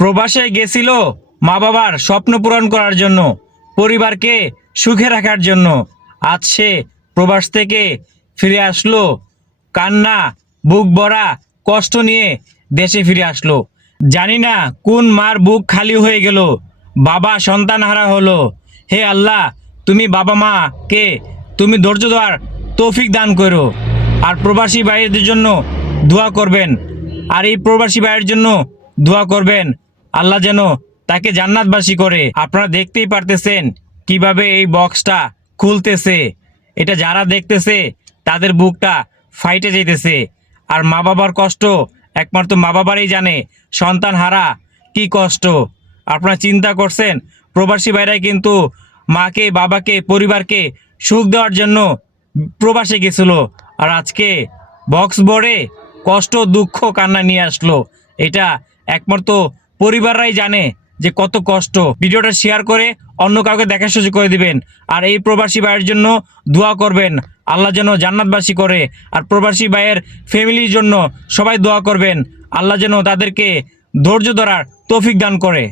প্রবাসে গেছিল মা বাবার স্বপ্ন পূরণ করার জন্য, পরিবারকে সুখে রাখার জন্য। আজ সে প্রবাস থেকে ফিরে আসলো, কান্না বুক ভরা কষ্ট নিয়ে দেশে ফিরে আসলো। জানি না কোন মার বুক খালি হয়ে গেল, বাবা সন্তানহারা হলো। হে আল্লাহ, তুমি বাবা মাকে তুমি ধৈর্য ধরার তৌফিক দান করো। আর প্রবাসী ভাইদের জন্য দোয়া করবেন, আর এই প্রবাসী ভাইয়ের জন্য দোয়া করবেন আল্লাহ যেন তাকে জান্নাতবাসী করে। আপনারা দেখতেই পারতেছেন কিভাবে এই বক্সটা খুলতেছে। এটা যারা দেখতেছে তাদের বুকটা ফাইটে যাইতেছে। আর মা বাবার কষ্ট একমাত্র মা বাবারই জানে, সন্তান হারা কি কষ্ট। আপনারা চিন্তা করছেন, প্রবাসী ভাইরাই কিন্তু মাকে বাবাকে পরিবারকে সুখ দেওয়ার জন্য প্রবাসে গেছিল, আর আজকে বক্স ভরে কষ্ট দুঃখ কান্না নিয়ে আসলো। এটা একমাত্র পরিবাররাই জানে যে কত কষ্ট। ভিডিওটা শেয়ার করে অন্য কাউকে দেখার সুযোগ করে দিবেন। আর এই প্রবাসী ভাইয়ের জন্য দোয়া করবেন, আল্লাহ যেন জান্নাতবাসী করে। আর প্রবাসী ভাইয়ের ফ্যামিলির জন্য সবাই দোয়া করবেন, আল্লাহ যেন তাদেরকে ধৈর্য ধরার তৌফিক দান করে।